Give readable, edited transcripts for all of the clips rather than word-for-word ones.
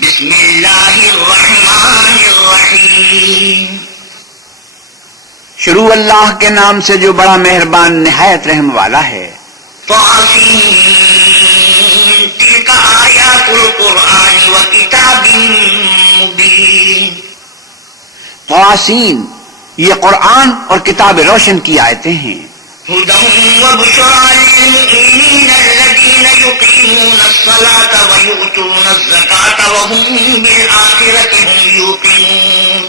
بسم اللہ الرحمن الرحیم. شروع اللہ کے نام سے جو بڑا مہربان نہایت رحم والا ہے. طاسین تلک آیات القرآن وکتاب مبین. طاسین یہ قرآن اور کتاب روشن کی آیتیں ہیں. هدى وبشرى للمؤمنين الذين يقيمون الصلاة ويؤتون الزكاة وهم بالآخرة هم يوقنون.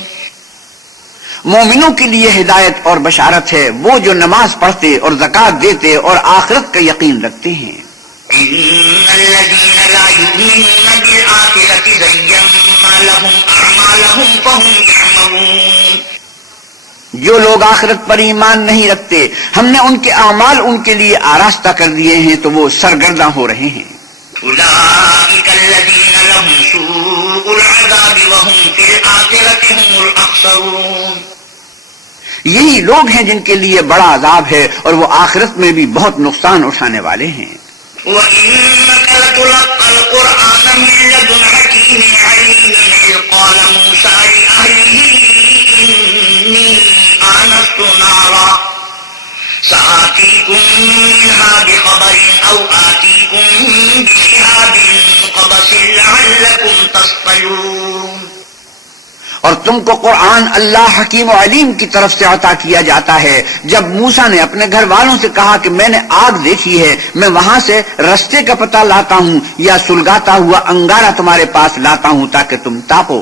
مومنوں کے لیے ہدایت اور بشارت ہے وہ جو نماز پڑھتے اور زکوٰۃ دیتے اور آخرت کا یقین رکھتے ہیں. إن الذين لا يؤمنون بالآخرة زينا لهم أعمالهم فهم يعملون. جو لوگ آخرت پر ایمان نہیں رکھتے ہم نے ان کے اعمال ان کے لیے آراستہ کر دیے ہیں تو وہ سرگرداں ہو رہے ہیں. أولئك الذين لهم سوء العذاب وهم في الآخرة هم الأخسرون. یہی لوگ ہیں جن کے لیے بڑا عذاب ہے اور وہ آخرت میں بھی بہت نقصان اٹھانے والے ہیں. وَإِنَّكَ لَتُلَقَّى الْقُرْآنَ مِنْ لَدُنْ حَكِيمٍ عَلِيمٍ إِذْ قَالَ مُوسَىٰ لِأَهْلِهِ إِنِّي آنَسْتُ نَارًا سَآتِيكُم مِّنْهَا بِخَبَرٍ أَوْ آتِيكُم بِشِهَابٍ قَبَسٍ لَعَلَّكُمْ تَصْطَلُونَ. اور تم کو قرآن اللہ حکیم و علیم کی طرف سے عطا کیا جاتا ہے. جب موسیٰ نے اپنے گھر والوں سے کہا کہ میں نے آگ دیکھی ہے میں وہاں سے رستے کا پتہ لاتا ہوں یا سلگاتا ہوا انگارہ تمہارے پاس لاتا ہوں تاکہ تم تاپو.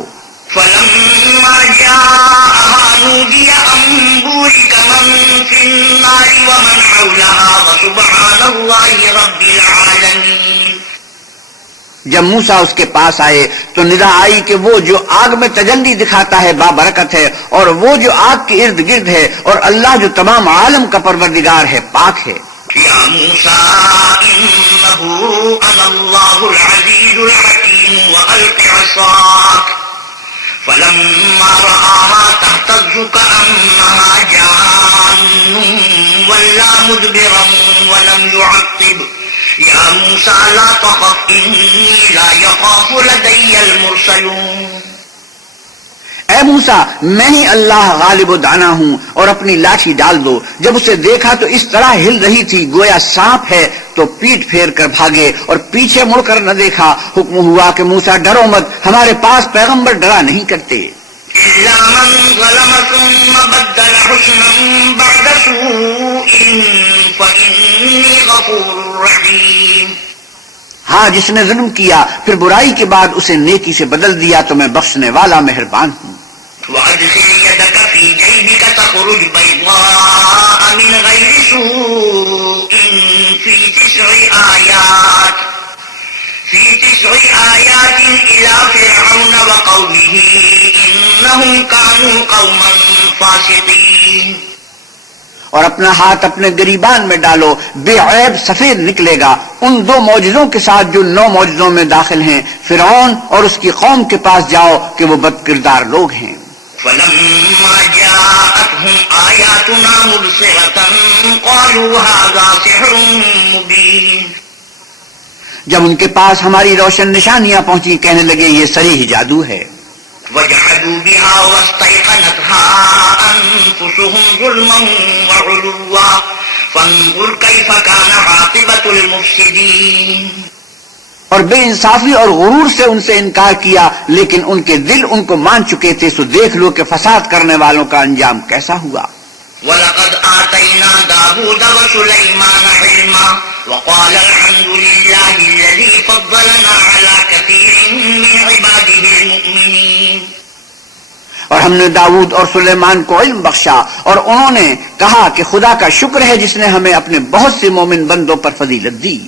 فَلَمَّا جَاءَهَا نُودِيَ أَن بُورِكَ مَن فِي النَّارِ وَمَنْ حَوْلَهَا وَسُبْحَانَ اللَّهِ رَبِّ الْعَالَمِينَ. جب موسیٰ اس کے پاس آئے تو ندا آئی کہ وہ جو آگ میں تجلی دکھاتا ہے بابرکت ہے اور وہ جو آگ کے ارد گرد ہے اور اللہ جو تمام عالم کا پروردگار ہے پاک ہے. یا موسیٰ انہو انا اللہ العزیز الحکیم وألق عصاک فلما رآها تهتز كأنها جان ولا مدبرا ولم يعقب یا موسیٰ لا تخف انی لا يخاف لدی المرسلون. اے موسیٰ میں ہی اللہ غالب و دانا ہوں اور اپنی لاٹھی ڈال دو. جب اسے دیکھا تو اس طرح ہل رہی تھی گویا سانپ ہے تو پیٹ پھیر کر بھاگے اور پیچھے مڑ کر نہ دیکھا. حکم ہوا کہ موسیٰ ڈرو مت ہمارے پاس پیغمبر ڈرا نہیں کرتے. إلا من ظلم ثم بدل حسنا بعد سوء فإني غفور رحيم. ہاں جس نے ظلم کیا پھر برائی کے بعد اسے نیکی سے بدل دیا تو میں بخشنے والا مہربان ہوں. وأدخل يدك في جيبك تخرج بيضاء من غير سوء في تسع آيات إلى فرعون وقومه إنهم كانوا قوما فاسقين. اور اپنا ہاتھ اپنے گریبان میں ڈالو بے عیب سفید نکلے گا ان 2 معجزوں کے ساتھ جو 9 معجزوں میں داخل ہیں. فرعون اور اس کی قوم کے پاس جاؤ کہ وہ بد کردار لوگ ہیں. فلما جاءتهم آياتنا مبصرة قالوا هذا سحر مبين. جب ان کے پاس ہماری روشن نشانیاں پہنچی کہنے لگے یہ صریح جادو ہے. وجحدوا بها واستيقنتها أنفسهم ظلما وعلوا فانظر كيف كان عاقبة المفسدين. اور بے انصافی اور غرور سے ان سے انکار کیا لیکن ان کے دل ان کو مان چکے تھے سو دیکھ لو کہ فساد کرنے والوں کا انجام کیسا ہوا. وَلَقَدْ آتَيْنَا دَاوُودَ وَسُلَيْمَانَ عِلْمًا وَقَالَ الْحَمْدُ لِلَّهِ الَّذِي فَضَّلَنَا عَلَى كَثِيرٍ مِّنْ عِبَادِهِ الْمُؤْمِنِينَ. اور ہم نے داؤد اور سلیمان کو علم بخشا اور انہوں نے کہا کہ خدا کا شکر ہے جس نے ہمیں اپنے بہت سے مومن بندوں پر فضیلت دی.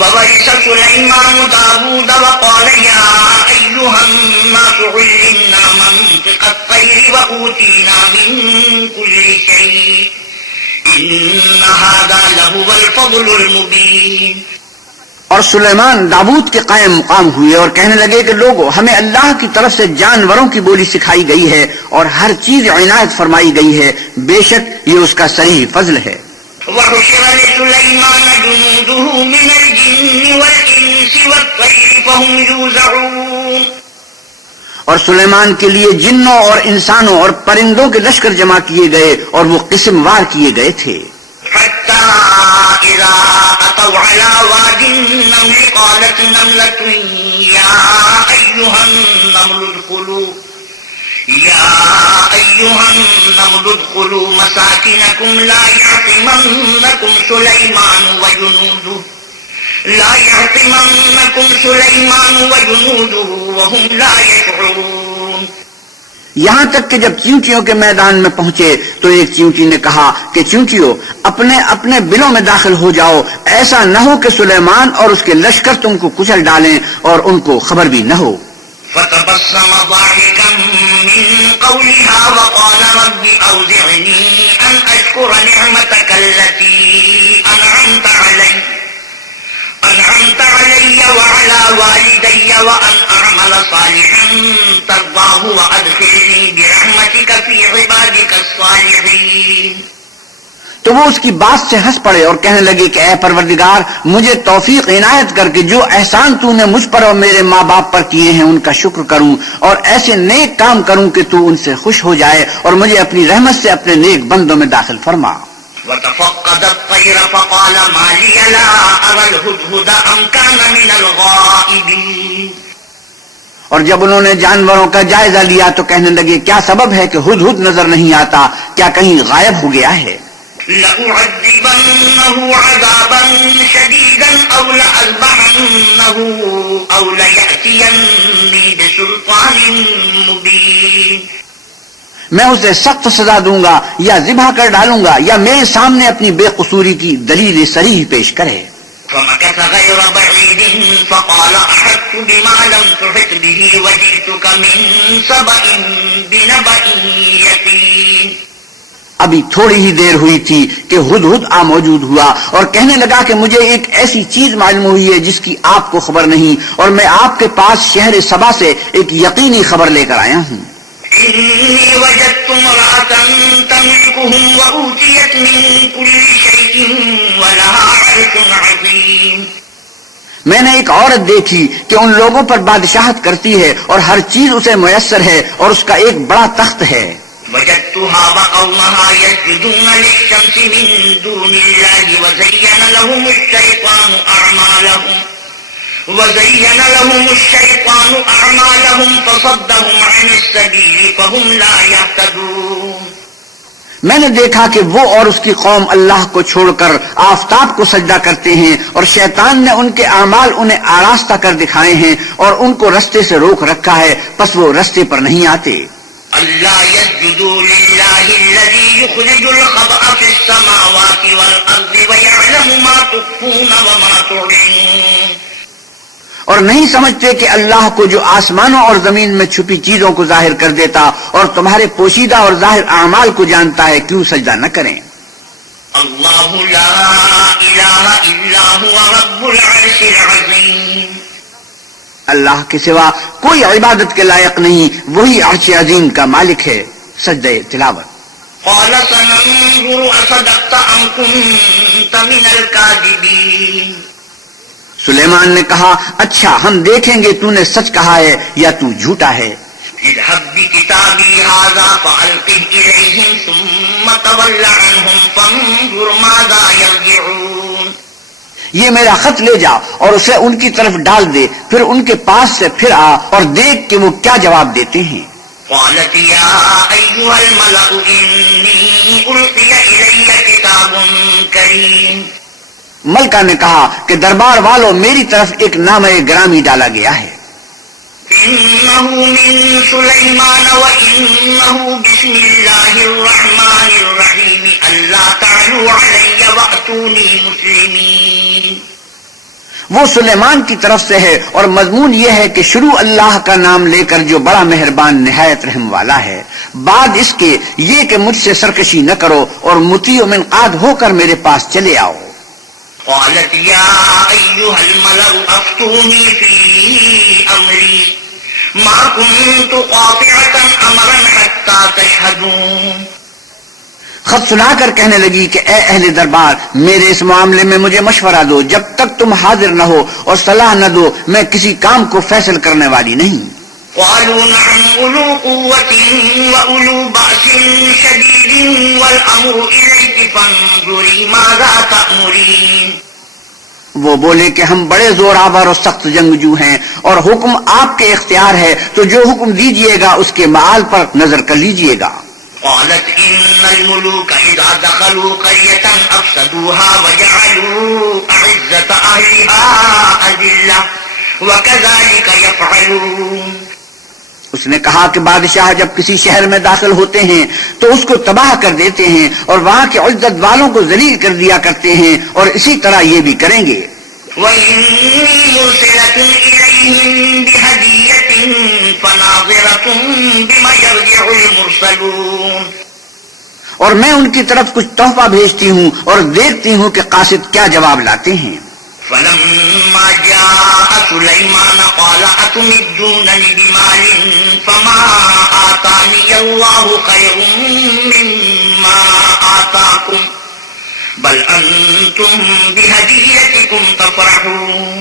وَوَرِثَ سُلَيْمَانُ دَاوُودَ وَقَالَ يَا أَيُّهَا النَّاسُ عُلِّمْنَا مَنطِقَ الطَّيْرِ وَأُوتِينَا مِن كُلِّ شَيْءٍ إِنَّ هَذَا لَهُوَ الْفَضْلُ الْمُبِينُ. اور سلیمان داؤد کے قائم مقام ہوئے اور کہنے لگے کہ لوگوں ہمیں اللہ کی طرف سے جانوروں کی بولی سکھائی گئی ہے اور ہر چیز عنایت فرمائی گئی ہے بے شک یہ اس کا صحیح فضل ہے. وحشر لسليمان جنوده من الجن والإنس والطير فهم يوزعون. اور سلیمان کے لیے جنوں اور انسانوں اور پرندوں کے لشکر جمع کیے گئے اور وہ قسم وار کیے گئے تھے. حتى إذا أتوا على واد النمل قالت نملة يا أيها النمل ادخلوا مساكنكم لا يحطمنكم سليمان وجنوده وهم لا يشعرون. یہاں تک کہ جب چیونٹیوں کے میدان میں پہنچے تو ایک چیونٹی نے کہا کہ چیونٹیوں اپنے اپنے بلوں میں داخل ہو جاؤ، ایسا نہ ہو کہ سلیمان اور اس کے لشکر تم کو کچل ڈالیں اور ان کو خبر بھی نہ ہو. فتبسم ضاحكا من قولها وقال رب أوزعني أن أشكر نعمتك التي أنعمت علي وعلى والدي وأن أعمل صالحا ترضاه وأدخلني برحمتك في عبادك الصالحين. تو وہ اس کی بات سے ہنس پڑے اور کہنے لگے کہ اے پروردگار، مجھے توفیق عنایت کر کے جو احسان تو نے مجھ پر اور میرے ماں باپ پر کیے ہیں ان کا شکر کروں اور ایسے نیک کام کروں کہ تو ان سے خوش ہو جائے اور مجھے اپنی رحمت سے اپنے نیک بندوں میں داخل فرما. وتفقد الطير فقال ما لي لا أرى الهدهد أم كان من الغائبين. اور جب انہوں نے جانوروں کا جائزہ لیا تو کہنے لگے کیا سبب ہے کہ ہدہد نظر نہیں آتا، کیا کہیں غائب ہو گیا ہے؟ لأعذبنه عذابا شديدا أو لأذبحنه أو ليأتيني بسلطان مبين. میں اسے سخت سزا دوں گا یا ذبح کر ڈالوں گا یا میرے سامنے اپنی بے قصوری کی دلیل صریح پیش کرے. فمكث غير بعيد فقال أحطت بما لم تحط به وجئتك من سبأ بنبأ يقين. ابھی تھوڑی ہی دیر ہوئی تھی کہ ہدہد آ موجود ہوا اور کہنے لگا کہ مجھے ایک ایسی چیز معلوم ہوئی ہے جس کی آپ کو خبر نہیں، اور میں آپ کے پاس شہر سبا سے ایک یقینی خبر لے کر آیا ہوں. إني وجدت امرأة تملكهم وأوتيت من كل شيء ولها عرش عظيم. میں نے ایک عورت دیکھی کہ ان لوگوں پر بادشاہت کرتی ہے اور ہر چیز اسے میسر ہے اور اس کا ایک بڑا تخت ہے. وجدتها وقومها يسجدون للشمس من دون الله وزين لهم الشيطان أعمالهم فصدهم عن السبيل فهم لا يهتدون. میں نے دیکھا کہ وہ اور اس کی قوم اللہ کو چھوڑ کر آفتاب کو سجدہ کرتے ہیں اور شیطان نے ان کے اعمال انہیں آراستہ کر دکھائے ہیں اور ان کو رستے سے روک رکھا ہے، پس وہ رستے پر نہیں آتے. اللہ يسجدوا لله الذي يخرج الخبأ في السماوات والأرض ويعلم ما تخفون وما تعلنون. اور نہیں سمجھتے کہ اللہ کو جو آسمانوں اور زمین میں چھپی چیزوں کو ظاہر کر دیتا اور تمہارے پوشیدہ اور ظاہر اعمال کو جانتا ہے، کیوں سجدہ نہ کریں. اللہ لا الہ الا هو رب العرش العظیم. اللہ کے سوا کوئی عبادت کے لائق نہیں، وہی عرش عظیم کا مالک ہے. سجدہ تلاوت. قال سننظر اصدقت ام كنت من الكاذبین. سلیمان نے کہا اچھا ہم دیکھیں گے تو نے سچ کہا ہے یا تو جھوٹا ہے. اذهب بكتابي هذا فألقه إليهم ثم تول عنهم فانظر ماذا يرجعون. یہ میرا خط لے جا اور اسے ان کی طرف ڈال دے، پھر ان کے پاس سے پھر آ اور دیکھ کہ وہ کیا جواب دیتے ہیں. قالت يا أيها الملأ إني ألقي إلي كتاب كريم. ملکہ نے کہا کہ دربار والوں میری طرف ایک نامہ گرامی ڈالا گیا ہے. إنه من سليمان وإنه بسم الله الرحمن الرحيم ألا تعلوا علي وأتوني مسلمين. وہ سلیمان کی طرف سے ہے اور مضمون یہ ہے کہ شروع اللہ کا نام لے کر جو بڑا مہربان نہایت رحم والا ہے، بعد اس کے یہ کہ مجھ سے سرکشی نہ کرو اور مطیع و منقاد ہو کر میرے پاس چلے آؤ. قالت يا أيها الملأ أفتوني في أمري ما كنت قاطعة أمرا حتى تشهدون. خط سنا کر کہنے لگی کہ اے اہل دربار، میرے اس معاملے میں مجھے مشورہ دو، جب تک تم حاضر نہ ہو اور صلاح نہ دو میں کسی کام کو فیصل کرنے والی نہیں. قالوا نعم أولو قوة وأولو بأس شديد والأمر إليك فانظري ماذا تأمرين. وہ بولے کہ ہم بڑے زور آور اور سخت جنگجو ہیں اور حکم آپ کے اختیار ہے، تو جو حکم دیجئے گا اس کے معال پر نظر کر لیجئے گا. قالت إن الملوك إذا دخلوا قرية أفسدوها وجعلوا أعزة أهلها أذلة وكذلك يفعلون. اس نے کہا کہ بادشاہ جب کسی شہر میں داخل ہوتے ہیں تو اس کو تباہ کر دیتے ہیں اور وہاں کے عزت والوں کو ذلیل کر دیا کرتے ہیں، اور اسی طرح یہ بھی کریں گے. وَإِنِّي مُرْسِلَةٌ إِلَيْهِمْ بِهَدِيَّةٍ فَنَاظِرَةٌ بِمَ يَرْجِعُ الْمُرْسَلُونَ. اور میں ان کی طرف کچھ تحفہ بھیجتی ہوں اور دیکھتی ہوں کہ قاصد کیا جواب لاتے ہیں. فَلَمَّا جَاءَ سُلَيْمَانَ قَالَ أَتُمِدُّونَنِ بِمَالٍ فَمَا آتَانِيَ اللَّهُ خَيْرٌ مِّمَّا آتَاكُمْ بَلْ أَنتُمْ بِهَدِيَّتِكُمْ تَفْرَحُونَ.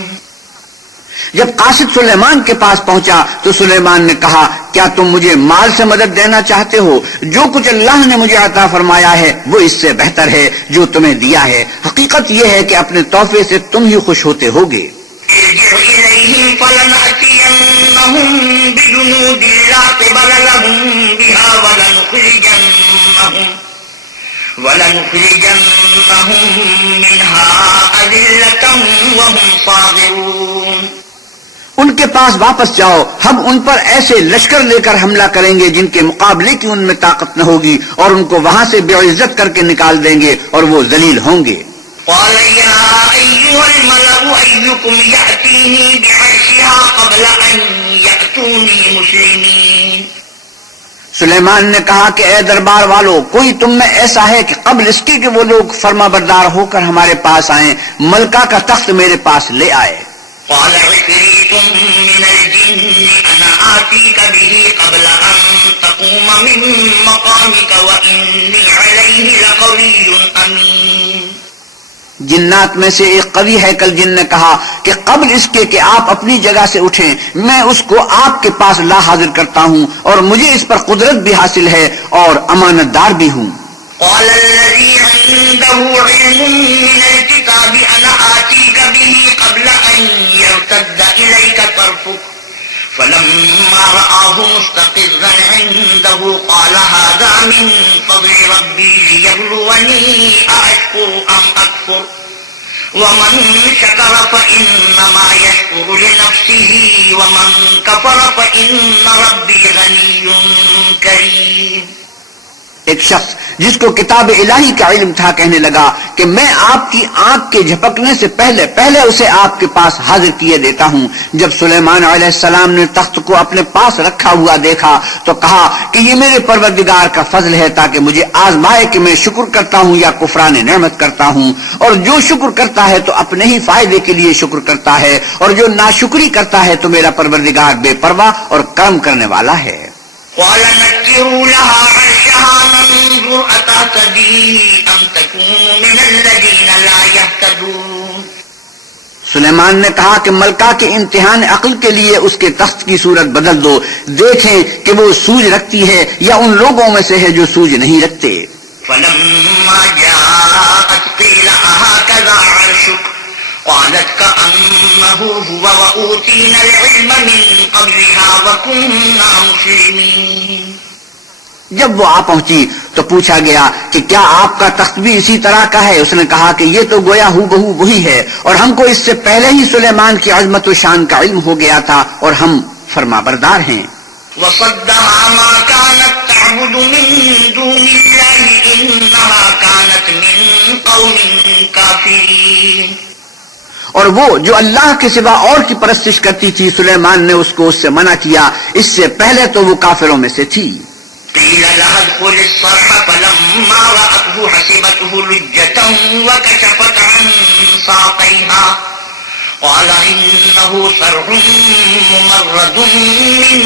جب قاصد سلیمان کے پاس پہنچا تو سلیمان نے کہا کیا تم مجھے مال سے مدد دینا چاہتے ہو؟ جو کچھ اللہ نے مجھے عطا فرمایا ہے وہ اس سے بہتر ہے جو تمہیں دیا ہے. حقیقت یہ ہے کہ اپنے تحفے سے تم ہی خوش ہوتے ہوگے. ارجع إليهم فلنأتينهم بجنود لا قبل لهم بها ولنخرجنهم منها أذلة وهم صاغرون. ان کے پاس واپس جاؤ، ہم ان پر ایسے لشکر لے کر حملہ کریں گے جن کے مقابلے کی ان میں طاقت نہ ہوگی، اور ان کو وہاں سے بے عزت کر کے نکال دیں گے اور وہ ذلیل ہوں گے. قال يا أيها الملأ أيكم يأتيني بعرشها قبل أن يأتوني مسلمين. سلیمان نے کہا کہ اے دربار والو، کوئی تم میں ایسا ہے کہ قبل اس کے کہ وہ لوگ فرما بردار ہو کر ہمارے پاس آئیں، ملکہ کا تخت میرے پاس لے آئے. قال عفريت من الجن أنا آتيك به قبل أن تقوم من مقامك وإني عليه لقوي أمين. جنات میں سے ایک قوی ہیکل جن نے کہا کہ قبل اس کے کہ آپ اپنی جگہ سے اٹھیں میں اس کو آپ کے پاس لا حاضر کرتا ہوں، اور مجھے اس پر قدرت بھی حاصل ہے اور امانت دار بھی ہوں. قال الذي عنده علم من الكتاب أنا آتيك به قبل أن يرتد إليك طرفك فلما رآه مستقرا عنده قال هذا من فضل ربي ليبلوني أأشكر أم أكفر ومن شكر فإنما يشكر لنفسه ومن كفر فإن ربي غني كريم. ایک شخص جس کو کتاب الہی کا علم تھا کہنے لگا کہ میں آپ کی آنکھ کے جھپکنے سے پہلے اسے آپ کے پاس حاضر کیے دیتا ہوں. جب سلیمان علیہ السلام نے تخت کو اپنے پاس رکھا ہوا دیکھا تو کہا کہ یہ میرے پروردگار کا فضل ہے تاکہ مجھے آزمائے کہ میں شکر کرتا ہوں یا کفران نعمت کرتا ہوں، اور جو شکر کرتا ہے تو اپنے ہی فائدے کے لیے شکر کرتا ہے، اور جو ناشکری کرتا ہے تو میرا پروردگار بے پرواہ اور کرم کرنے والا ہے. قال نكروا لها عرشها ننظر أتهتدي أم تكون من الذين لا يهتدون. سلیمان نے کہا کہ ملکہ کے امتحان عقل کے لیے اس کے تخت کی صورت بدل دو، دیکھیں کہ وہ سوج رکھتی ہے یا ان لوگوں میں سے ہے جو سوج نہیں رکھتے. فلما جاءت قيل أهكذا عرشك قالت كأنه هو وأوتينا العلم من قبلها وكنا مسلمين. جب وہ آ پہنچی تو پوچھا گیا کہ کیا آپ کا تخت بھی اسی طرح کا ہے؟ اس نے کہا کہ یہ تو گویا ہو بہو وہی ہے، اور ہم کو اس سے پہلے ہی سلیمان کی عظمت و شان کا علم ہو گیا تھا اور ہم فرما بردار ہیں. وصدها ما كانت تعبد من دون الله إنها كانت من قوم كافرين. اور وہ جو اللہ کے سوا اور کی پرستش کرتی تھی سلیمان نے اس کو اس سے منع کیا، اس سے پہلے تو وہ کافروں میں سے تھی. قيل لها ادخل الصرح فلما رأته حسبته لجة وكشفت عن ساقيها قال إنه صرح ممرد من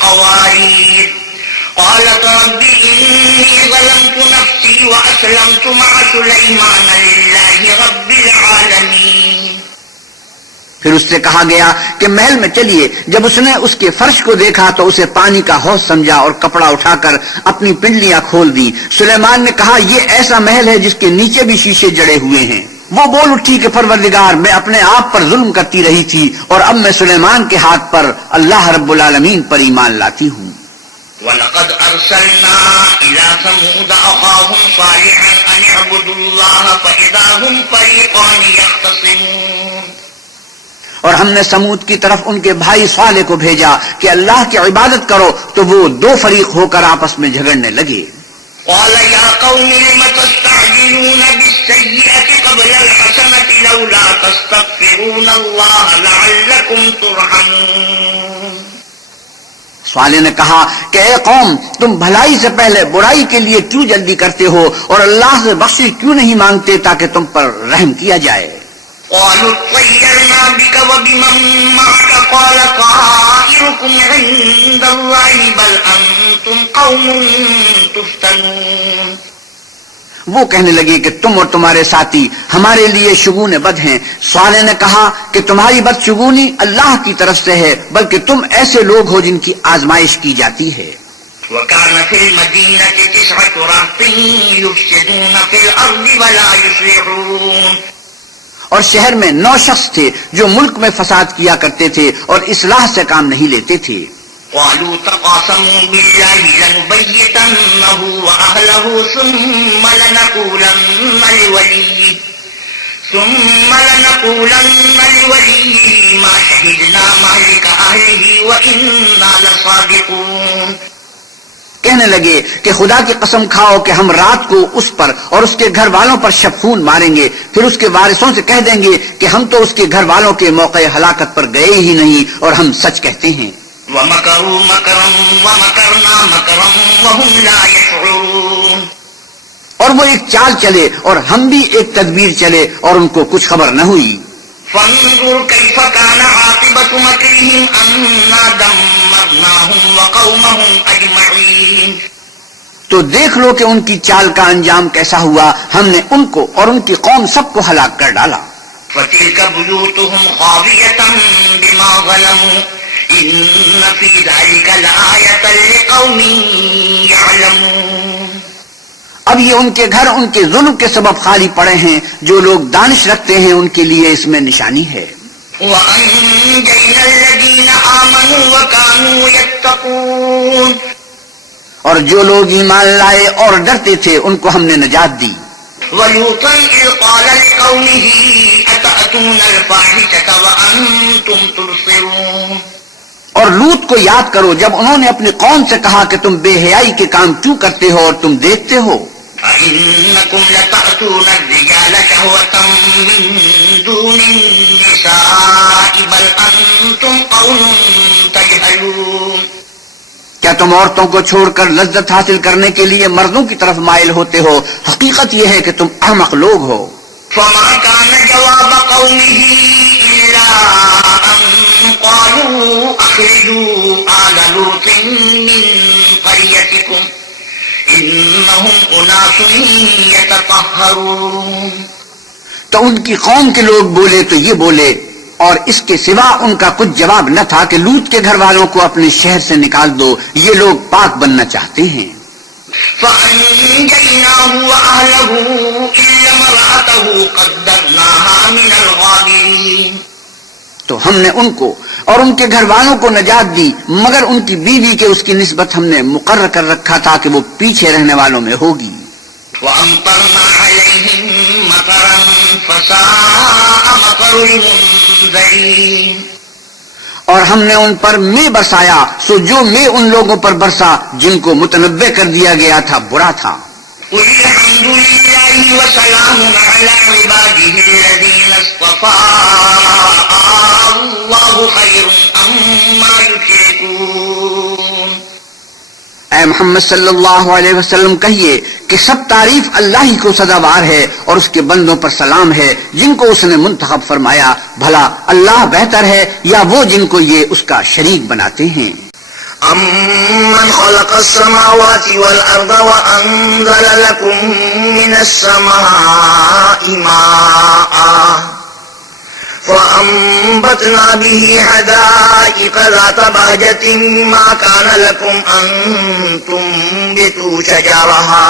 قوارير قالت رب إني ظلمت نفسي وأسلمت مع سليمان لله رب العالمين. پھر اس سے کہا گیا کہ محل میں چلیے. جب اس نے اس کے فرش کو دیکھا تو اسے پانی کا حوض سمجھا اور کپڑا اٹھا کر اپنی پنڈلیاں کھول دی. سلیمان نے کہا یہ ایسا محل ہے جس کے نیچے بھی شیشے جڑے ہوئے ہیں. وہ بول اٹھی کہ پروردگار میں اپنے آپ پر ظلم کرتی رہی تھی اور اب میں سلیمان کے ہاتھ پر اللہ رب العالمین پر ایمان لاتی ہوں. وَلَقَدْ أَرْسَلْنَا إِلَى ثَمُودَ أَخَاهُمْ صَالِحًا أَنِ اعْبُدُوا اللَّهَ فَإِذَا هُمْ فَرِيقَانِ يَخْتَصِمُونَ. اور ہم نے سمود کی طرف ان کے بھائی صالح کو بھیجا کہ اللہ کی عبادت کرو تو وہ دو فریق ہو کر آپس میں جھگڑنے لگے. قَالَ يَا قَوْمِ لِمَ تَسْتَعْجِلُونَ بِالسَّيِّئَةِ قَبْلَ الْحَسَنَةِ لَوْلَا تَسْتَغْفِرُونَ اللَّهَ لَعَلَّكُمْ تُرْحَمُونَ. صالح نے کہا کہ اے قوم تم بھلائی سے پہلے برائی کے لیے کیوں جلدی کرتے ہو اور اللہ سے بخشش کیوں نہیں مانگتے تاکہ تم پر رحم کیا جائے. قالوا اطيرنا بك وبمن معك قال طائركم عند الله بل أنتم قوم تفتنون. وہ کہنے لگے کہ تم اور تمہارے ساتھی ہمارے لیے شگون بد ہیں. صالح نے کہا کہ تمہاری بد شگونی اللہ کی طرف سے ہے بلکہ تم ایسے لوگ ہو جن کی آزمائش کی جاتی ہے. وكان في المدينة 9 رهط يفسدون في الأرض ولا يصلحون. اور شہر میں 9 شخص تھے جو ملک میں فساد کیا کرتے تھے اور اصلاح سے کام نہیں لیتے تھے. قالوا تقاسموا بالله لنبيتنه وأهله ثم لنقولن لوليه ما شهدنا مهلك أهله وإنا لصادقون. کہنے لگے کہ خدا کی قسم کھاؤ کہ ہم رات کو اس پر اور اس کے گھر والوں پر شب خون ماریں گے، پھر اس کے وارثوں سے کہہ دیں گے کہ ہم تو اس کے گھر والوں کے موقع ہلاکت پر گئے ہی نہیں اور ہم سچ کہتے ہیں. وَمَكَرُوا مَكْرًا وَمَكَرْنَا مَكْرًا وَهُمْ لَا يَشْعُرُونَ. اور وہ ایک چال چلے اور ہم بھی ایک تدبیر چلے اور ان کو کچھ خبر نہ ہوئی. فانظر كيف كان عاقبة مكرهم أنا دمرناهم وقومهم أجمعين. تو دیکھ لو کہ ان کی چال کا انجام کیسا ہوا، ہم نے ان کو اور ان کی قوم سب کو ہلاک کر ڈالا. فتلك بيوتهم خاوية بما ظلموا إن في ذلك لآية لقوم يعلمون. اب یہ ان کے گھر ان کے ظلم کے سبب خالی پڑے ہیں، جو لوگ دانش رکھتے ہیں ان کے لیے اس میں نشانی ہے. وَأَنجَيْنَا الَّذِينَ آمَنُوا وَكَانُوا يَتَّقُونَ. اور جو لوگ ایمان لائے اور ڈرتے تھے ان کو ہم نے نجات دی. وَلُوطًا إِذْ قَالَ لِقَوْمِهِ أَتَأْتُونَ الْفَاحِشَةَ وَأَنْتُمْ تُبْصِرُونَ. اور لوط کو یاد کرو جب انہوں نے اپنی قوم سے کہا کہ تم بے حیائی کے کام کیوں کرتے ہو اور تم دیکھتے ہو. أَإِنَّكُمْ لَتَأْتُونَ الرِّجَالَ شَهْوَةً مِّن دُونِ النِّسَاءِ بَلْ أَنْتُمْ قَوْمٌ تَجْهَلُونَ. کیا تم عورتوں کو چھوڑ کر لذت حاصل کرنے کے لیے مردوں کی طرف مائل ہوتے ہو؟ حقیقت یہ ہے کہ تم احمق لوگ ہو. فما كان جواب قومه إلا أن قالوا أخرجوا آل لوط من قريتكم إنهم أناس يتطهرون. تو ان کی قوم کے لوگ بولے تو یہ بولے، اور اس کے سوا ان کا کچھ جواب نہ تھا کہ لوط کے گھر والوں کو اپنے شہر سے نکال دو، یہ لوگ پاک بننا چاہتے ہیں. فأنجيناه وأهله إلا امرأته قدرناها من الغابرين. تو ہم نے ان کو اور ان کے گھر والوں کو نجات دی مگر ان کی بیوی کے اس کی نسبت ہم نے مقرر کر رکھا تھا کہ وہ پیچھے رہنے والوں میں ہوگی. وأمطرنا عليهم مطرا فساء مطر المنذرين. اور ہم نے ان پر میں برسایا سو جو میں ان لوگوں پر برسا جن کو متنبع کر دیا گیا تھا برا تھا. قل الحمد لله وسلام على عباده الذين اصطفى الله خير عما يشركون. اے محمد صلی اللہ علیہ وسلم کہیے کہ سب تعریف اللہ ہی کو سزاوار ہے اور اس کے بندوں پر سلام ہے جن کو اس نے منتخب فرمایا. بھلا اللہ بہتر ہے یا وہ جن کو یہ اس کا شریک بناتے ہیں. أَمَّنْ خَلَقَ السَّمَاوَاتِ وَالْأَرْضَ وَأَنزَلَ لَكُم مِّنَ السَّمَاءِ مَاءً فأنبتنا به حدائق ذات بهجة ما كان لكم أن تنبتوا شجرها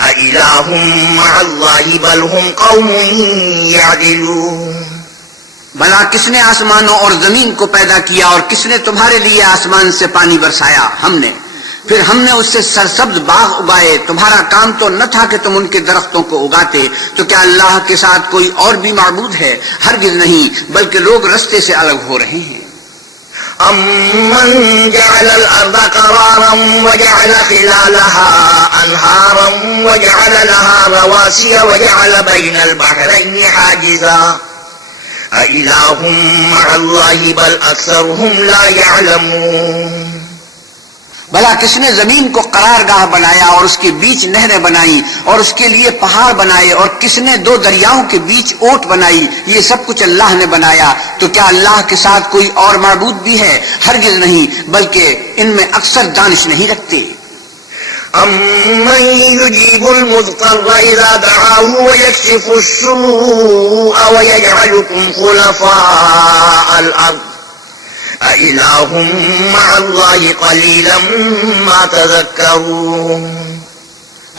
أإله مع الله بل هم قوم يعدلون. بھلا کس نے آسمانوں اور زمین کو پیدا کیا اور کس نے تمہارے لیے آسمان سے پانی برسایا؟ ہم نے. پھر ہم نے اس سے سرسبز باغ اگائے. تمہارا کام تو نہ تھا کہ تم ان کے درختوں کو اگاتے. تو کیا اللہ کے ساتھ کوئی اور بھی معبود ہے؟ ہرگز نہیں، بلکہ لوگ رستے سے الگ ہو رہے ہیں. أَمَّنْ جَعَلَ الْأَرْضَ قَرَارًا وَجَعَلَ خِلَالَهَا أَنْهَارًا وَجَعَلَ لَهَا رَوَاسِيَ وَجَعَلَ بَيْنَ الْبَحْرَيْنِ حَاجِزًا أَإِلَٰهٌ مَّعَ اللَّهِ بَلْ أَكْثَرُهُمْ لَا يَعْلَمُونَ. بھلا کس نے زمین کو قرار گاہ بنایا اور اس کے بیچ نہریں بنائی اور اس کے لیے پہاڑ بنائے اور کس نے دو دریاؤں کے بیچ اوٹ بنائی؟ یہ سب کچھ اللہ نے بنایا. تو کیا اللہ کے ساتھ کوئی اور معبود بھی ہے؟ ہرگز نہیں، بلکہ ان میں اکثر دانش نہیں رکھتے. أَمَّن يُجِيبُ الْمُضْطَرَّ إِذَا دَعَاهُ وَيَكْشِفُ السُّوءَ وَيَجْعَلُكُمْ خُلَفَاءَ الْأَرْضِ أَإِلَٰهٌ مَّعَ اللَّهِ قَلِيلًا مَّا تَذَكَّرُونَ.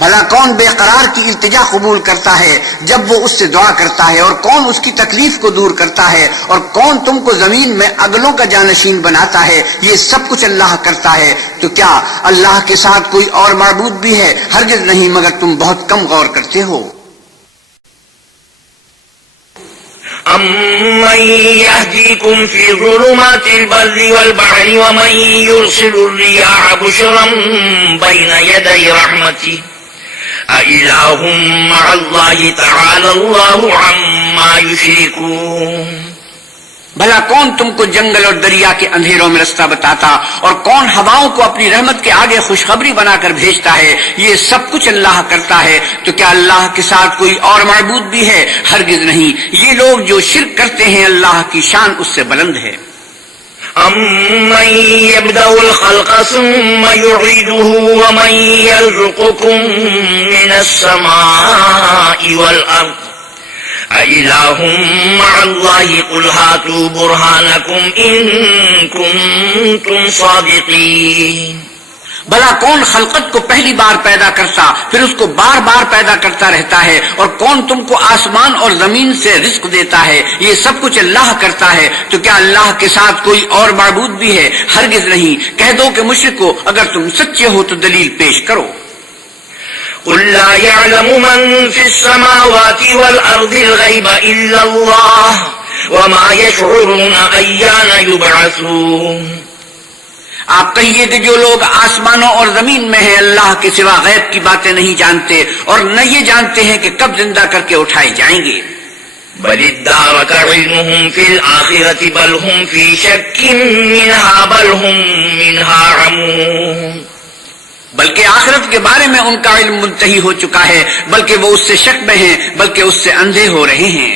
بھلا کون بے قرار کی التجا قبول کرتا ہے جب وہ اس سے دعا کرتا ہے، اور کون اس کی تکلیف کو دور کرتا ہے، اور کون تم کو زمین میں اگلوں کا جانشین بناتا ہے؟ یہ سب کچھ اللہ کرتا ہے. تو کیا اللہ کے ساتھ کوئی اور معبود بھی ہے؟ ہرگز نہیں، مگر تم بہت کم غور کرتے ہو. أَمَّن يَهْدِيكُمْ فِي ظُلُمَاتِ الْبَرِّ وَالْبَحْرِ وَمَن يُرْسِلُ الرِّيَاحَ بُشْرًا بَيْنَ يَدَيْ رَحْمَتِهِ أَإِلَٰهٌ مَّعَ اللَّهِ تَعَالَى اللَّهُ عَمَّا يُشْرِكُونَ. بھلا کون تم کو جنگل اور دریا کے اندھیروں میں رستہ بتاتا، اور کون ہواؤں کو اپنی رحمت کے آگے خوشخبری بنا کر بھیجتا ہے؟ یہ سب کچھ اللہ کرتا ہے. تو کیا اللہ کے ساتھ کوئی اور معبود بھی ہے؟ ہرگز نہیں. یہ لوگ جو شرک کرتے ہیں اللہ کی شان اس سے بلند ہے. أَمَّن يَبْدَأُ الْخَلْقَ ثُمَّ يُعِيدُهُ وَمَن يَرْزُقُكُم مِّنَ السَّمَاءِ وَالْأَرْضِ أَإِلَٰهٌ مَّعَ اللَّهِ قُلْ هَاتُوا بُرْهَانَكُمْ إِن كُنتُمْ صَادِقِينَ. بھلا کون خلقت کو پہلی بار پیدا کرتا پھر اس کو بار بار پیدا کرتا رہتا ہے، اور کون تم کو آسمان اور زمین سے رزق دیتا ہے؟ یہ سب کچھ اللہ کرتا ہے. تو کیا اللہ کے ساتھ کوئی اور معبود بھی ہے؟ ہرگز نہیں. کہہ دو کہ مشرکو، اگر تم سچے ہو تو دلیل پیش کرو. قُل لَّا يَعْلَمُ مَن فِي السَّمَاوَاتِ وَالْأَرْضِ الْغَيْبَ إِلَّا اللَّهُ وَمَا يَشْعُرُونَ أَيَّانَ يُبْعَثُونَ. آپ کہیے کہ جو لوگ آسمانوں اور زمین میں ہیں اللہ کے سوا غیب کی باتیں نہیں جانتے، اور نہ یہ جانتے ہیں کہ کب زندہ کر کے اٹھائے جائیں گے. بل ادارك علمهم في الآخرة بل هم في شك منها بل هم منها عمون. بلکہ آخرت کے بارے میں ان کا علم منتہی ہو چکا ہے، بلکہ وہ اس سے شک میں ہیں، بلکہ اس سے اندھے ہو رہے ہیں.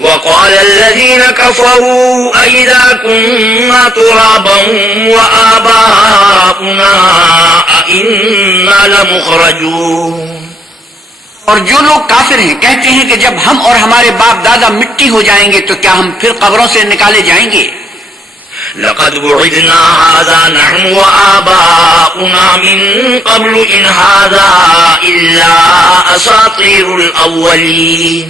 وقال الذين كفروا أئذا كنا ترابا وآباؤنا أئنا لمخرجون. اور جو لوگ کافر ہیں کہتے ہیں کہ جب ہم اور ہمارے باپ دادا مٹی ہو جائیں گے تو کیا ہم پھر قبروں سے نکالے جائیں گے؟ لقد وعدنا هذا نحن وآباؤنا من قبل إن هذا إلا أساطير الأولين.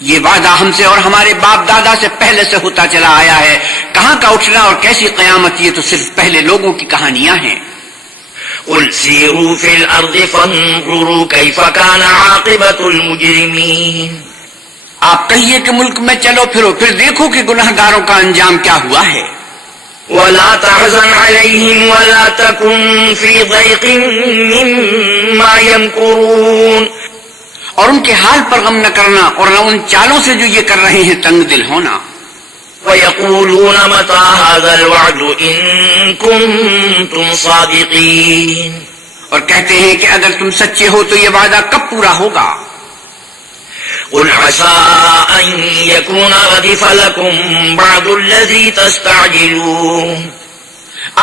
یہ وعدہ ہم سے اور ہمارے باپ دادا سے پہلے سے ہوتا چلا آیا ہے. کہاں کا اٹھنا اور کیسی قیامت؟ یہ تو صرف پہلے لوگوں کی کہانیاں ہیں. قل سیروا فی الارض فانظروا کیف کان عاقبۃ المجرمین. آپ کہیے کہ ملک میں چلو پھرو، پھر دیکھو کہ گناہگاروں کا انجام کیا ہوا ہے. ولا تحزن علیہم ولا تکن فی ضیق مما یمکرون. اور ان کے حال پر غم نہ کرنا اور نہ ان چالوں سے جو یہ کر رہے ہیں تنگ دل ہونا. وَيَقُولُونَ مَتَى هَذَا الْوَعْدُ إِن كُنتُمْ صَادِقِينَ. اور کہتے ہیں کہ اگر تم سچے ہو تو یہ وعدہ کب پورا ہوگا؟ قُلْ عَسَىٰ أَن يَكُونَ رَدِفَ لَكُمْ بَعْضُ الَّذِي تَسْتَعْجِلُونَ.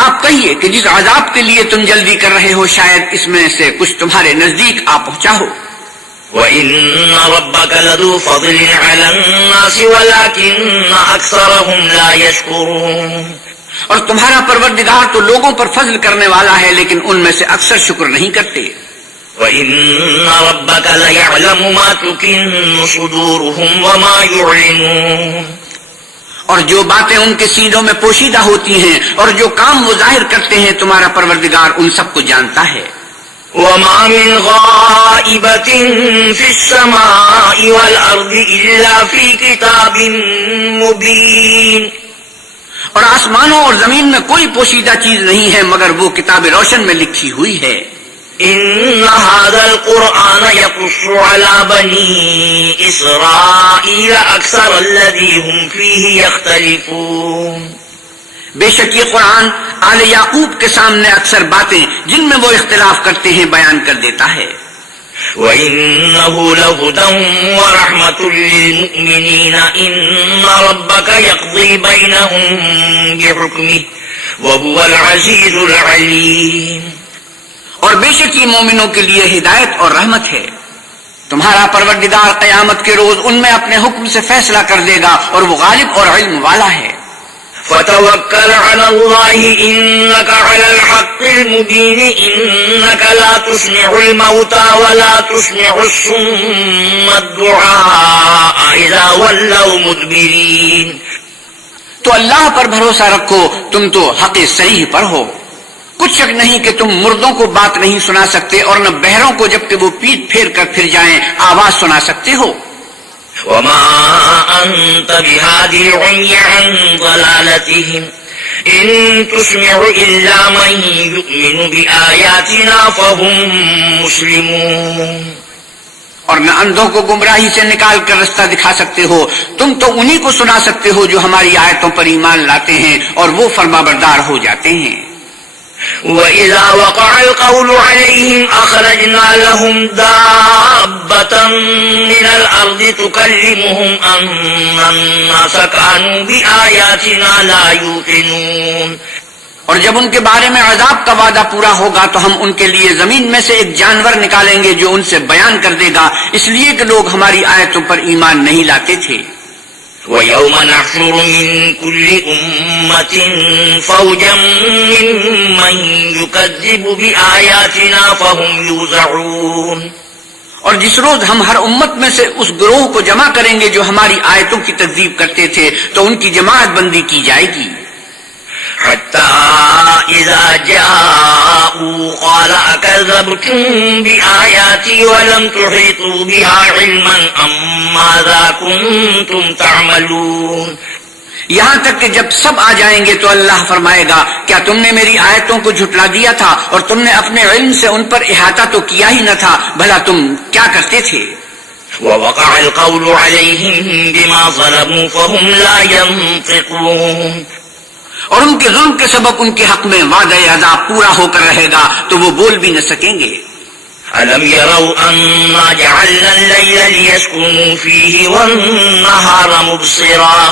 آپ کہیے کہ جس عذاب کے لیے تم جلدی کر رہے ہو شاید اس میں سے کچھ تمہارے نزدیک آ پہنچا ہو. وَإِنَّ رَبَّكَ لَذُو فَضْلٍ عَلَى النَّاسِ وَلَكِنَّ أَكْثَرَهُمْ لَا يَشْكُرُونَ، اور تمہارا پروردگار تو لوگوں پر فضل کرنے والا ہے لیکن ان میں سے اکثر شکر نہیں کرتے۔ وَإِنَّ رَبَّكَ لَيَعْلَمُ مَا تُكِنُّ صُدُورُهُمْ وَمَا يُعْلِنُونَ، اور جو باتیں ان کے سینوں میں پوشیدہ ہوتی ہیں اور جو کام وہ ظاہر کرتے ہیں تمہارا پروردگار ان سب کو جانتا ہے۔ وَمَا مِنْ غَائِبَةٍ فِي السَّمَاءِ وَالْأَرْضِ إِلَّا فِي كِتَابٍ مُبِينٍ، اور آسمانوں اور زمین میں کوئی پوشیدہ چیز نہیں ہے مگر وہ کتاب روشن میں لکھی ہوئی ہے۔ إِنَّ هَذَا الْقُرْآنَ يَقُصُّ عَلَى بَنِي إِسْرَائِيلَ أَكْثَرَ الَّذِي هُمْ فِيهِ يَخْتَلِفُونَ، بے شک یہ قرآن آل یعقوب کے سامنے اکثر باتیں جن میں وہ اختلاف کرتے ہیں بیان کر دیتا ہے۔ وَإِنَّهُ لَهُدًى وَرَحْمَةٌ لِّلْمُؤْمِنِينَ إِنَّ رَبَّكَ يَقْضِي بَيْنَهُم بِحُكْمِهِ وَهُوَ الْعَزِيزُ الْعَلِيمُ، اور بے شک یہ مومنوں کے لیے ہدایت اور رحمت ہے۔ تمہارا پروردگار قیامت کے روز ان میں اپنے حکم سے فیصلہ کر دے گا اور وہ غالب اور علم والا ہے۔ فَتَوَكَّلْ عَلَى اللَّهِ إِنَّكَ عَلَى الْحَقِّ الْمُبِينِ إِنَّكَ لَا تُسْمِعُ الْمَوْتَى وَلَا تُسْمِعُ الصُّمَّ الدُّعَاءَ إِذَا وَلَّوْا مُدْبِرِينَ، تو اللہ پر بھروسہ رکھو، تم تو حق صحیح پر ہو۔ کچھ شک نہیں کہ تم مردوں کو بات نہیں سنا سکتے اور نہ بہروں کو جبکہ وہ پیٹ پھیر کر پھر جائیں آواز سنا سکتے ہو۔ وَمَا أَنْتَ بِهَادِي الْعُمْيِ عَنْ ضَلَالَتِهِمْ إِن تُسْمِعُ إِلَّا مَن يُؤْمِنُ بِآيَاتِنَا فَهُمْ مُسْلِمُونَ، اور نہ اندھوں کو گمراہی سے نکال کر رستہ دکھا سکتے ہو، تم تو انہی کو سنا سکتے ہو جو ہماری آیتوں پر ایمان لاتے ہیں اور وہ فرمانبردار ہو جاتے ہیں۔ وَإِذَا وَقَعَ الْقَوْلُ عَلَيْهِمْ أَخْرَجْنَا لَهُمْ دَابَّةً مِّنَ الْأَرْضِ تُكَلِّمُهُمْ أَنَّ النَّاسَ كَانُوا بِآيَاتِنَا لَا يُوقِنُونَ، اور جب ان کے بارے میں عذاب کا وعدہ پورا ہوگا تو ہم ان کے لیے زمین میں سے ایک جانور نکالیں گے جو ان سے بیان کر دے گا، اس لیے کہ لوگ ہماری آیتوں پر ایمان نہیں لاتے تھے۔ وَيَوْمَ نَحْشُرُ مِن كُلِّ أُمَّةٍ فَوْجًا مِّمَّن يُكَذِّبُ بِآيَاتِنَا فَهُمْ يُوزَعُونَ، اور جس روز ہم ہر امت میں سے اس گروہ کو جمع کریں گے جو ہماری آیتوں کی تکذیب کرتے تھے تو ان کی جماعت بندی کی جائے گی۔ حَتَّى إِذَا جَاءُوا قَالَ أَكَذَّبْتُم بِآيَاتِي وَلَمْ تُحِيطُوا بِهَا عِلْمًا أَمْ مَاذَا كُنتُمْ تَعْمَلُونَ، یہاں تک کہ جب سب آ جائیں گے تو اللہ فرمائے گا کیا تم نے میری آیتوں کو جھٹلا دیا تھا اور تم نے اپنے علم سے ان پر احاطہ تو کیا ہی نہ تھا، بھلا تم کیا کرتے تھے؟ وَوَقَعَ الْقَوْلُ عَلَيْهِمْ بِمَا ظَلَمُوا فَهُمْ لَا يَنطِقُونَ، اور ان کے ظلم کے سبب ان کے حق میں وعدہ عذاب پورا ہو کر رہے گا تو وہ بول بھی نہ سکیں گے۔ أَلَمْ يَرَوْا أَنَّا جَعَلْنَا اللَّيْلَ لِيَسْكُنُوا فِيهِ وَالنَّهَارَ مُبْصِرًا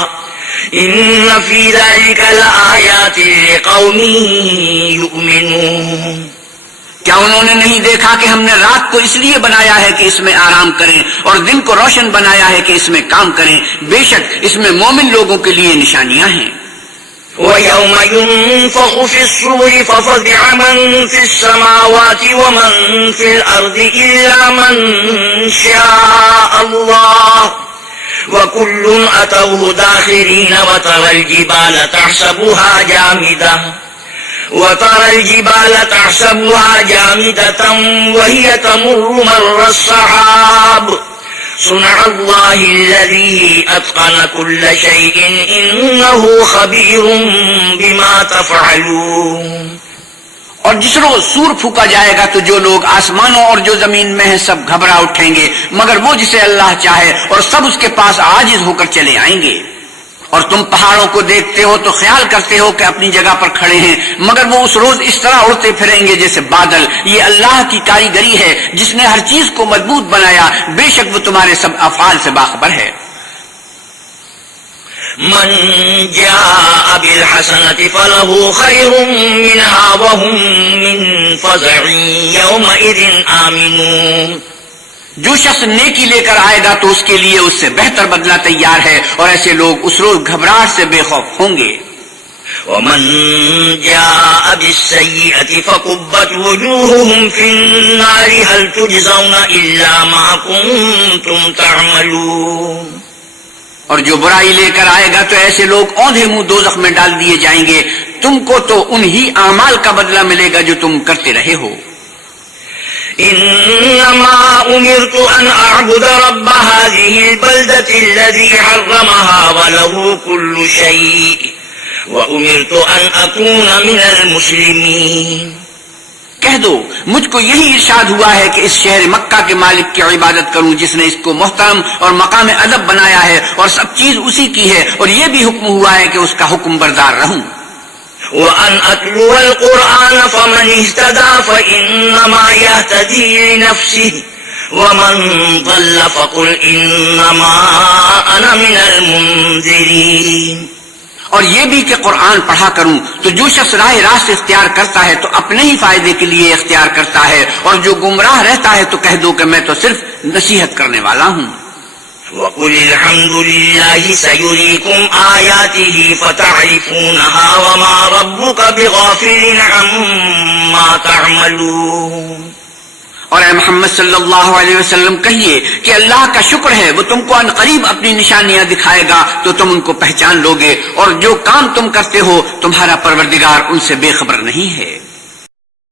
إِنَّ فِي ذَلِكَ لَآيَاتٍ لِقَوْمٍ يُؤْمِنُونَ، کیا انہوں نے نہیں دیکھا کہ ہم نے رات کو اس لیے بنایا ہے کہ اس میں آرام کریں اور دن کو روشن بنایا ہے کہ اس میں کام کریں، بے شک اس میں مومن لوگوں کے لیے نشانیاں ہیں۔ وَيَوْمَ يُنفَخُ فِي الصُّورِ فَفَزِعَ مَن فِي السَّمَاوَاتِ وَمَن فِي الْأَرْضِ إِلَّا مَن شَاءَ اللَّهُ وَكُلٌّ أَتَوْهُ دَاخِرِينَ وَتَرَى الْجِبَالَ تَحْسَبُهَا جَامِدَةً وَهِيَ تَمُرُّ مَرَّ السَّحَابِ صُنْعَ اللَّهِ الَّذِي أَتْقَنَ كُلَّ شَيْءٍ إِنَّهُ خَبِيرٌ بِمَا تَفْعَلُونَ، اور جس روز سور پھونکا جائے گا تو جو لوگ آسمانوں اور جو زمین میں ہیں سب گھبرا اٹھیں گے مگر وہ جسے اللہ چاہے، اور سب اس کے پاس عاجز ہو کر چلے آئیں گے۔ اور تم پہاڑوں کو دیکھتے ہو تو خیال کرتے ہو کہ اپنی جگہ پر کھڑے ہیں مگر وہ اس روز اس طرح اڑتے پھریں گے جیسے بادل۔ یہ اللہ کی کاریگری ہے جس نے ہر چیز کو مضبوط بنایا، بے شک وہ تمہارے سب افعال سے باخبر ہے۔ من جاء بالحسنة فله خير منها وهم من فزع يومئذ آمنون، جو شخص نیکی لے کر آئے گا تو اس کے لیے اس سے بہتر بدلہ تیار ہے، اور ایسے لوگ اس روز گھبراہٹ سے بے خوف ہوں گے۔ ومن جاء بالسيئة فكبت وجوههم في النار هل تجزون إلا ما كنتم تعملون۔ اور جو برائی لے کر آئے گا تو ایسے لوگ اوندھے منہ دوزخ میں ڈال دیے جائیں گے، تم کو تو انہی اعمال کا بدلہ ملے گا جو تم کرتے رہے ہو۔ انما امرت ان اعبد رب هذه البلدة الذي حرمها وله كل شيء وامرت ان اكون من المسلمين۔ کہہ دو مجھ کو یہی ارشاد ہوا ہے کہ اس شہر مکہ کے مالک کی عبادت کروں جس نے اس کو محترم اور مقام ادب بنایا ہے، اور سب چیز اسی کی ہے، اور یہ بھی حکم ہوا ہے کہ اس کا حکم بردار رہوں۔ وَأَنْ أَتْلُوَ الْقُرْآنَ فَمَنِ اهْتَدَى فَإِنَّمَا يَهْتَدِي لِنَفْسِهِ وَمَنْ ضَلَّ فَقُلْ إِنَّمَا أَنَا مِنَ الْمُنذِرِينَ۔ اور یہ بھی کہ قرآن پڑھا کروں تو جو شخص راہ راست اختیار کرتا ہے تو اپنے ہی فائدے کے لیے اختیار کرتا ہے، اور جو گمراہ رہتا ہے تو کہہ دو کہ میں تو صرف نصیحت کرنے والا ہوں۔ وَقُلِ الْحَمْدُ لِلَّهِ سَيُرِيكُمْ آيَاتِهِ فَتَعْرِفُونَهَا وَمَا رَبُّكَ بِغَافِلٍ عَمَّا تَعْمَلُونَ۔ اور اے محمد صلی اللہ علیہ وسلم کہیے کہ اللہ کا شکر ہے وہ تم کو ان قریب اپنی نشانیاں دکھائے گا تو تم ان کو پہچان لوگے، اور جو کام تم کرتے ہو تمہارا پروردگار ان سے بے خبر نہیں ہے۔